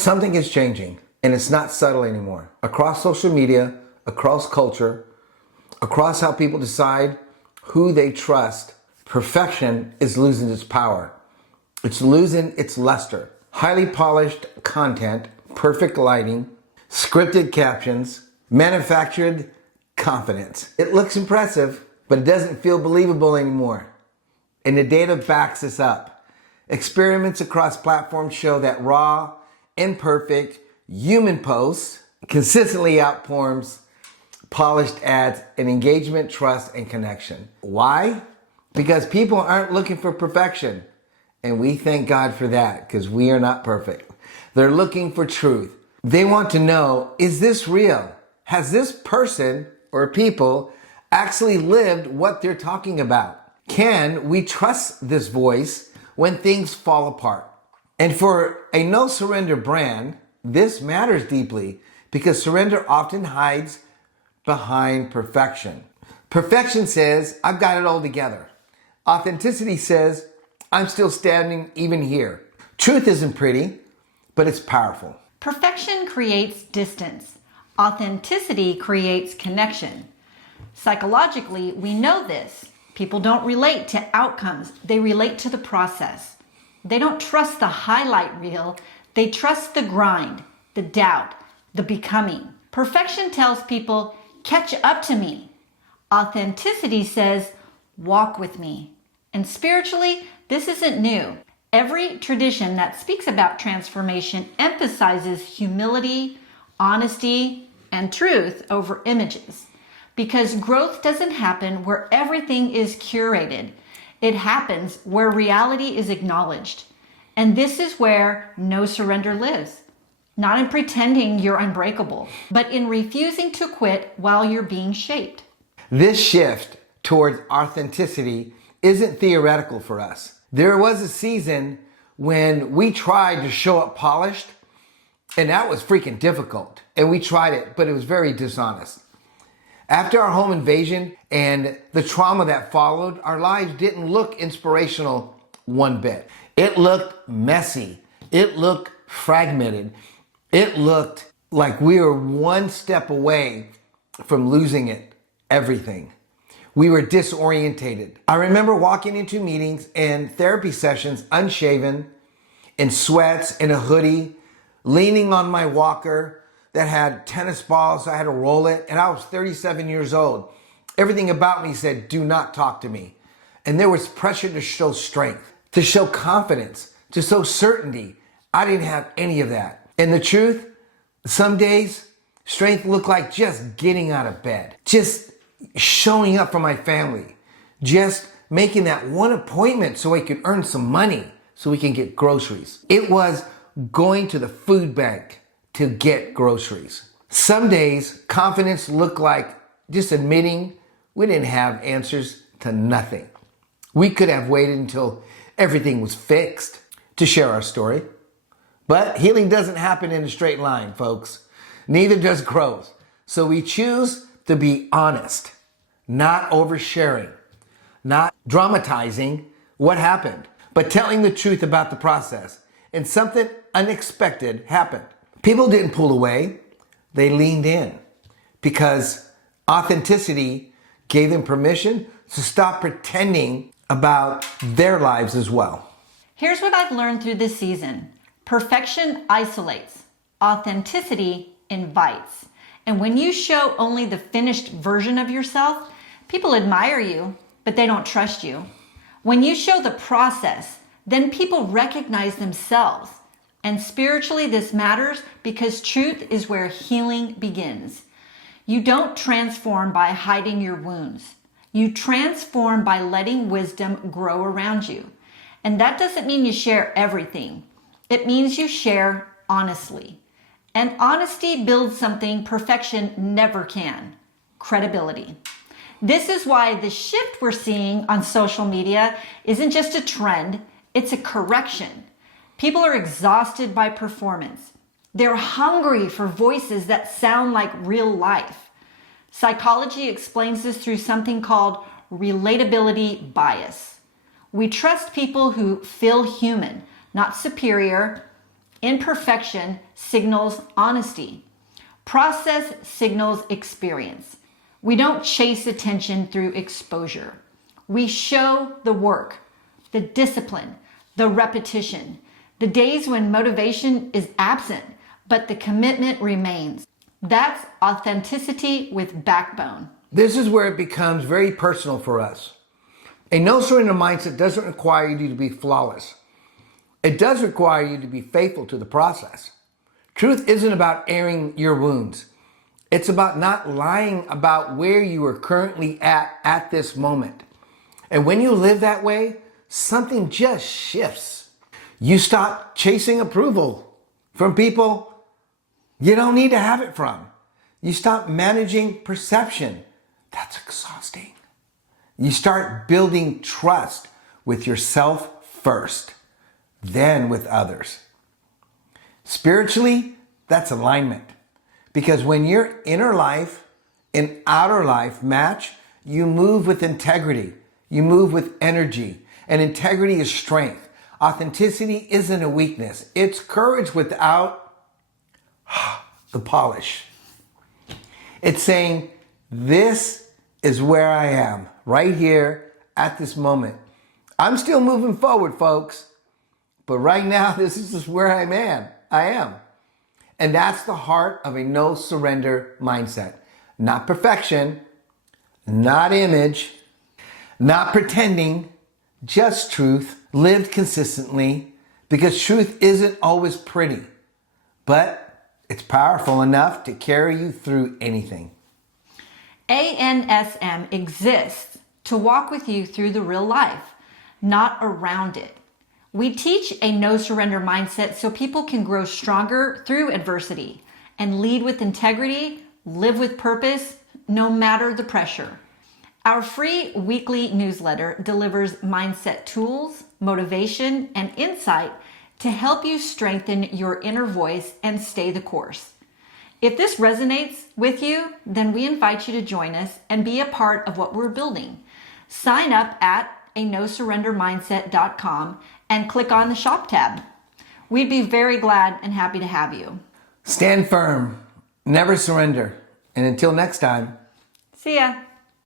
Something is changing, and it's not subtle anymore. Across social media, across culture, across how people decide who they trust, perfection is losing its power. It's losing its luster. Highly polished content, perfect lighting, scripted captions, manufactured confidence. It looks impressive, but it doesn't feel believable anymore. And the data backs this up. Experiments across platforms show that raw, imperfect, human posts consistently outperforms polished ads in engagement, trust, and connection. Why? Because people aren't looking for perfection. And we thank God for that, because we are not perfect. They're looking for truth. They want to know, is this real? Has this person or people actually lived what they're talking about? Can we trust this voice when things fall apart? And for a no surrender brand, this matters deeply because surrender often hides behind perfection. Perfection says, I've got it all together. Authenticity says, I'm still standing even here. Truth isn't pretty, but it's powerful. Perfection creates distance. Authenticity creates connection. Psychologically, we know this. People don't relate to outcomes. They relate to the process. They don't trust the highlight reel. They trust the grind, the doubt, the becoming. Perfection tells people, catch up to me. Authenticity says, walk with me. And spiritually, this isn't new. Every tradition that speaks about transformation emphasizes humility, honesty, and truth over images. Because growth doesn't happen where everything is curated. It happens where reality is acknowledged. And this is where no surrender lives. Not in pretending you're unbreakable, but in refusing to quit while you're being shaped. This shift towards authenticity isn't theoretical for us. There was a season when we tried to show up polished, and that was freaking difficult. And we tried it, but it was very dishonest. After our home invasion and the trauma that followed, our lives didn't look inspirational one bit. It looked messy. It looked fragmented. It looked like we were one step away from losing it, everything. We were disorientated. I remember walking into meetings and therapy sessions unshaven, in sweats, in a hoodie, leaning on my walker that had tennis balls, so I had to roll it, and I was 37 years old. Everything about me said, do not talk to me. And there was pressure to show strength, to show confidence, to show certainty. I didn't have any of that. And the truth, some days, strength looked like just getting out of bed, just showing up for my family, just making that one appointment so I could earn some money so we can get groceries. It was going to the food bank to get groceries. Some days, confidence looked like just admitting we didn't have answers to nothing. We could have waited until everything was fixed to share our story. But healing doesn't happen in a straight line, folks. Neither does growth. So we choose to be honest, not oversharing, not dramatizing what happened, but telling the truth about the process. And something unexpected happened. People didn't pull away, they leaned in because authenticity gave them permission to stop pretending about their lives as well. Here's what I've learned through this season. Perfection isolates. Authenticity invites. And when you show only the finished version of yourself, people admire you, but they don't trust you. When you show the process, then people recognize themselves. And spiritually, this matters because truth is where healing begins. You don't transform by hiding your wounds. You transform by letting wisdom grow around you. And that doesn't mean you share everything. It means you share honestly. And honesty builds something perfection never can: credibility. This is why the shift we're seeing on social media isn't just a trend, it's a correction. People are exhausted by performance. They're hungry for voices that sound like real life. Psychology explains this through something called relatability bias. We trust people who feel human, not superior, Imperfection signals honesty. Process signals experience. We don't chase attention through exposure. We show the work, the discipline, the repetition, the days when motivation is absent, but the commitment remains. That's authenticity with backbone. This is where it becomes very personal for us. A no surrender mindset doesn't require you to be flawless. It does require you to be faithful to the process. Truth isn't about airing your wounds. It's about not lying about where you are currently at this moment. And when you live that way, something just shifts. You stop chasing approval from people you don't need to have it from. You stop managing perception. That's exhausting. You start building trust with yourself first, then with others. Spiritually, that's alignment. Because when your inner life and outer life match, you move with integrity. You move with energy. And integrity is strength. Authenticity isn't a weakness. It's courage without the polish. It's saying, this is where I am, right here at this moment. I'm still moving forward, folks. But right now, this is just where I am. And that's the heart of a no surrender mindset. Not perfection, not image, not pretending, just truth lived consistently, because truth isn't always pretty, but it's powerful enough to carry you through anything. ANSM exists to walk with you through the real life, not around it. We teach a no surrender mindset so people can grow stronger through adversity and lead with integrity, live with purpose, no matter the pressure. Our free weekly newsletter delivers mindset tools, motivation, and insight to help you strengthen your inner voice and stay the course. If this resonates with you, then we invite you to join us and be a part of what we're building. Sign up at anosurrendermindset.com and click on the shop tab. We'd be very glad and happy to have you. Stand firm, never surrender, and until next time, See ya.